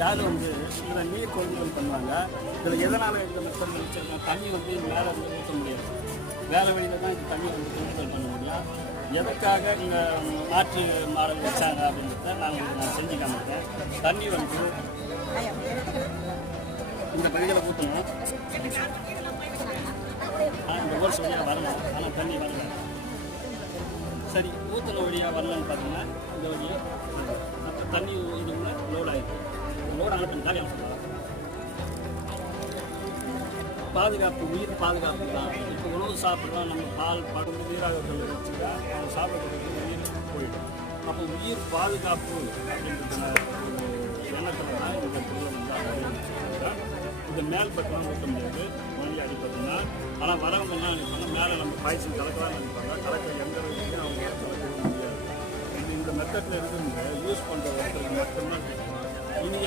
யார் இதில் நீர் கொள்முதல் பண்ணுவாங்க. இதில் எதனால் இந்த மெத்தட் வச்சுருக்கோம், தண்ணி மேலே இருந்து ஊற்ற முடியாது. வேலை வழியில் தான் இந்த தண்ணி கொள்முதல் பண்ண முடியும். எதுக்காக இங்கே மாற்று மாடல் வச்சாங்க அப்படின்றத நான் செஞ்சு காமிக்கிறேன். தண்ணி இந்த பகுதியில் ஊற்றணும். இந்த ஓல்ஸ் வழியாக வரணும், ஆனால் தண்ணி வரல. சரி, ஊற்றின வழியாக வரலன்னு பார்த்தீங்கன்னா இந்த வழியாக அப்போ தண்ணி இது லோட் ஆகிருக்கு. லோட் ஆகிட்டு காலியாக சொல்லலாம். பாதுகாப்பு, உயிர் பாதுகாப்பு தான். இப்போ உணவு சாப்பிட்றோம், நம்ம பால் படுந்து நீராகத்தில் வச்சுக்கா அவங்க சாப்பிட்றதுக்கு உயிர் போயிடும். அப்போ உயிர் பாதுகாப்பு அப்படின்றதுல எண்ணத்தில் தான் இந்த பொருளை இந்த மேல் பக்கம் ஊற்ற முடியாது, மணி அடிப்பதுன்னா. ஆனால் வரவங்கலாம் நினைப்பாங்க மேலே நம்ம பாய்ச்சல் கலக்கலாம் நினைப்பாங்க. கலக்க எந்த வகையிலையும் அவங்க கலக்க முடியாது. இந்த மெத்தடில் இருக்கிறவங்க யூஸ் பண்ணுற ஒருத்தருக்கு மட்டும்தான் இனி